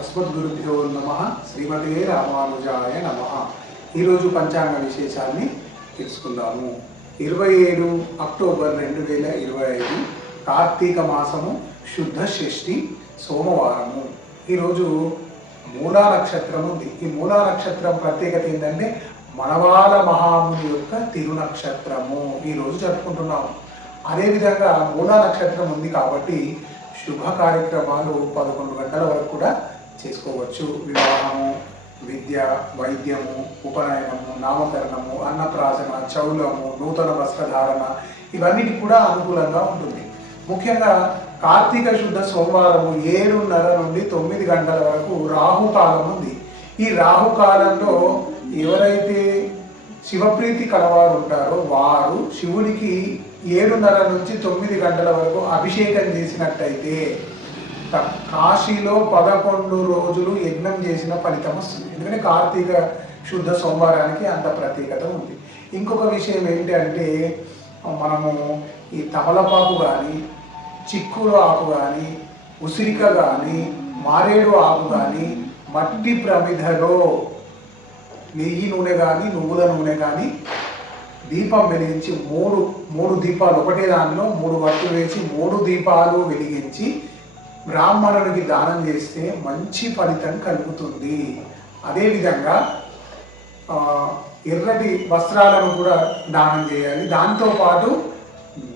అస్మద్గురుభ్యో నమః. శ్రీమతే రామానుజాయ నమః. ఈరోజు పంచాంగ విశేషాన్ని తెలుసుకుందాము. 27 అక్టోబర్ 2025 కార్తీక మాసము శుద్ధ షష్ఠి సోమవారము. ఈరోజు మూలా నక్షత్రం ఉంది. ఈ మూలా నక్షత్రం ప్రత్యేకత ఏంటంటే మనవాల మహాముని యొక్క తిరునక్షత్రము ఈరోజు జరుపుకుంటున్నాము. అదేవిధంగా మూలా నక్షత్రం ఉంది కాబట్టి శుభ కార్యక్రమాలు 11 గంటల వరకు కూడా చేసుకోవచ్చు. వివాహము, విద్య, వైద్యము, ఉపనయనము, నామకరణము, అన్నప్రాసన, చౌలము, నూతన వస్త్రధారణ ఇవన్నిటి కూడా అనుకూలంగా ఉంటుంది. ముఖ్యంగా కార్తీక శుద్ధ సోమవారము 7:30 నుండి 9 గంటల వరకు రాహుకాలం ఉంది. ఈ రాహుకాలంలో ఎవరైతే శివప్రీతి కలవారు ఉంటారో వారు శివునికి 7:30 నుంచి 9 గంటల వరకు అభిషేకం చేసినట్టయితే కాశీలో 11 రోజులు యజ్ఞం చేసిన ఫలితం వస్తుంది. ఎందుకంటే కార్తీక శుద్ధ సోమవారానికి అంత ప్రత్యేకత ఉంది. ఇంకొక విషయం ఏంటి అంటే మనము ఈ తమలపాకు కానీ, చిక్కుడు ఆకు కానీ, ఉసిరిక కానీ, మారేడు ఆకు కానీ మట్టి ప్రమిదలో నెయ్యి నూనె కానీ, నువ్వుల నూనె కానీ దీపం వెలిగించి మూడు దీపాలు ఒకటే దానిలో 3 వత్తులు వేసి 3 దీపాలు వెలిగించి బ్రాహ్మణునికి దానం చేస్తే మంచి ఫలితం కలుగుతుంది. అదేవిధంగా ఎర్రటి వస్త్రాలను కూడా దానం చేయాలి. దాంతోపాటు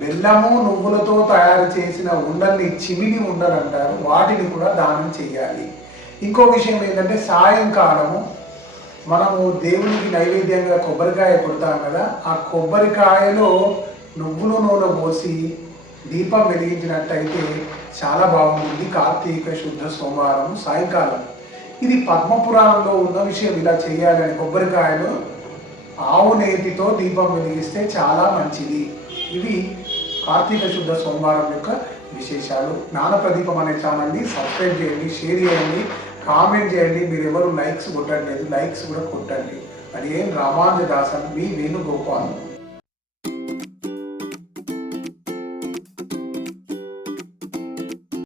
బెల్లము, నువ్వులతో తయారు చేసిన ఉండల్ని చిమిని ఉండలు అంటారు, వాటిని కూడా దానం చేయాలి. ఇంకో విషయం ఏంటంటే సాయంకాలము మనము దేవునికి నైవేద్యంగా కొబ్బరికాయ కొడతాం కదా, ఆ కొబ్బరికాయలో నువ్వుల నూనె పోసి దీపం వెలిగించినట్టయితే చాలా బాగుంటుంది. కార్తీక శుద్ధ సోమవారం సాయంకాలం ఇది పద్మపురాణంలో ఉన్న విషయం. ఇలా చేయాలని కొబ్బరికాయలో ఆవు నేతితో దీపం వెలిగిస్తే చాలా మంచిది. ఇవి కార్తీక శుద్ధ సోమవారం యొక్క విశేషాలు. జ్ఞానప్రదీపం అనే ఛానల్ని సబ్స్క్రైబ్ చేయండి, షేర్ చేయండి, కామెంట్ చేయండి. మీరు ఎవరు లైక్స్ కొట్టట్లేదు, లైక్స్ కూడా కొట్టండి. అది ఏం రామానుజదాసన్, మీ వేణుగోపాల్.